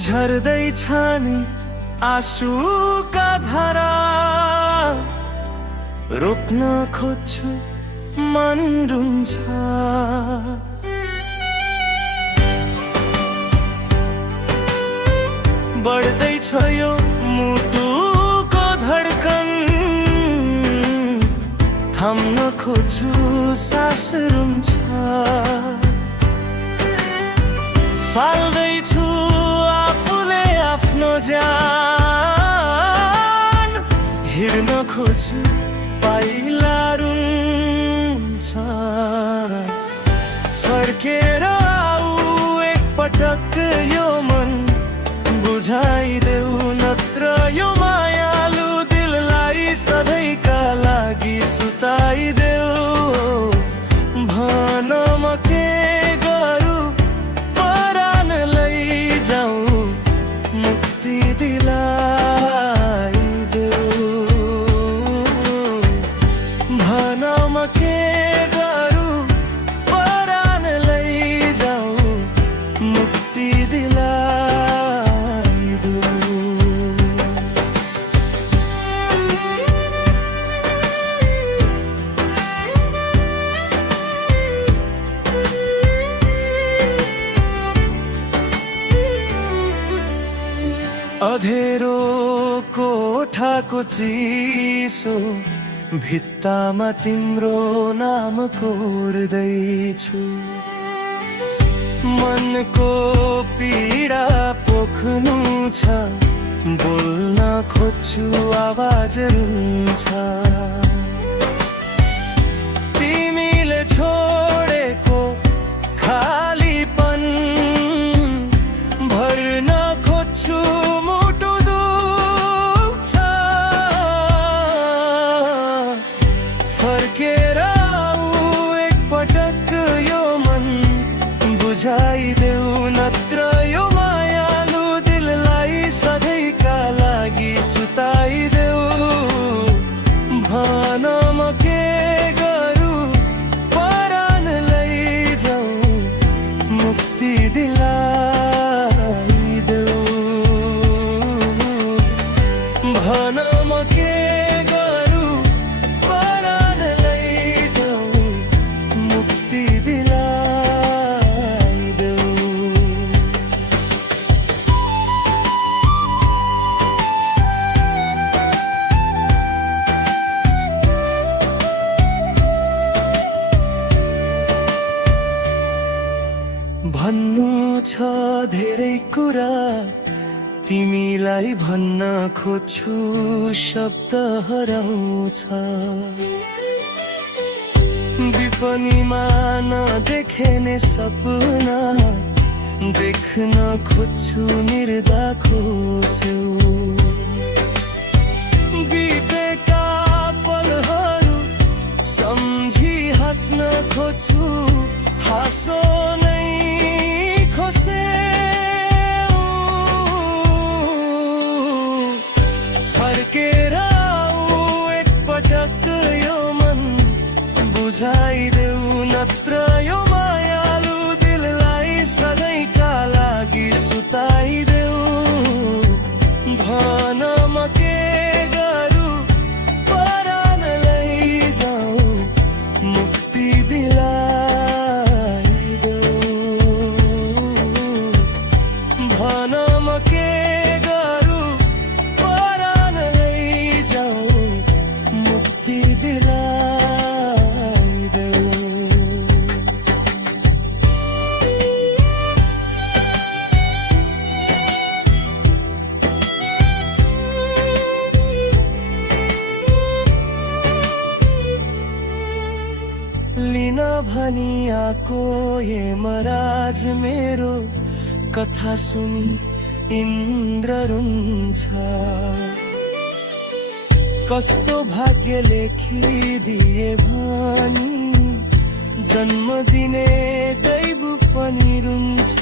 झर्दैछ नि आँसुका धारा, रोक्न खोज्छु मन रुन्छ। बढ्दैछ यो मुटुको धड्कन, थाम्न खोज्छु सास रुन्छ। फाल्दैछु आफूले आफ्नो ज्यान, हिँड्न खोज्छु पाइला रुन्छ। फर्केर आऊ एकपटक यो मन बुझाइदेऊ, नत्र यो मायालु दिललाई सधैँका लागि सुताइदेऊ। भन म के गरौँ परान लैजाऊ, मुक्ति दिलाइदेऊ। भन म के गरौँ परान लैजाऊ, मुक्ति दिलाइदेऊ। अधेरो कोठाको चिसो भित्तामा तिम्रो नाम कोर्दैछु। मनको पीडा पोख्नु छ, बोल्न खोज्छु आवाज रुन्छ। तिमीले छोडेको खालीपन भर्न खोज्छु, मुटु दुख्छ। फर्केर आऊ एकपटक यो मन बुझाइदेऊ, नत्र यो मायालु दिललाई सधैँका लागि सुताइदेऊ। भन म के गरौँ परान लैजाऊ, मुक्ति दिलाइदेऊ। भन म के गरौँ परान लैजाऊ, मुक्ति दिलाइदेऊ। भन्नु छ धेरै कुरा, तिमीलाई भन्न खोज्छु शब्द हराउँछ। विपनीमा नदेखेने सपना देख्न खोज्छु निर्दाको छेउ। बितेका पलहरू सम्झी हाँस्न खोज्छु, हाँसो नै खोसेऊ। फर्केर आऊ एकपटक यो मन बुझाइदेऊ, नत्र यो मायालु दिललाई सधैँका लागि सुताइदेऊ। भन म के गरौँ परान लैजाऊ, मुक्ति दिलाइदेऊ। भन म के गरौँ परान लैजाऊ, मुक्ति दिलाइदेऊ। लिन भनिआको यमराज मेरो कथा सुनि इन्द्र रुन्छ। कस्तो भाग्य लेखिदिए भनी जन्म दिने दैव पनि रुन्छ।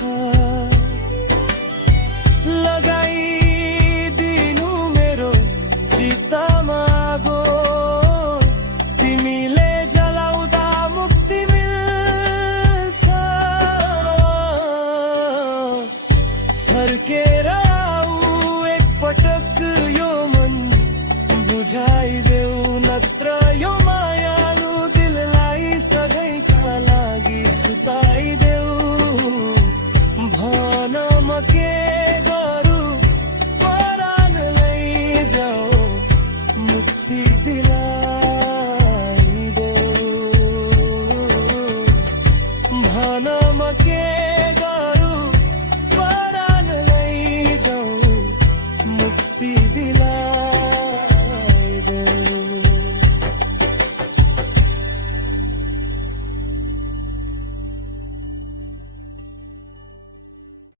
लगाइदिनु मेरो चित्तमा आगो, तिमीले जलाउँदा मुक्ति मिल्छ। फर्केर बिताइदेऊ नत्र यो मायालु दिललाई सधैँका लागि सुताइदेऊ भन म के गरौँ परान लैजाऊ मुक्ति दिला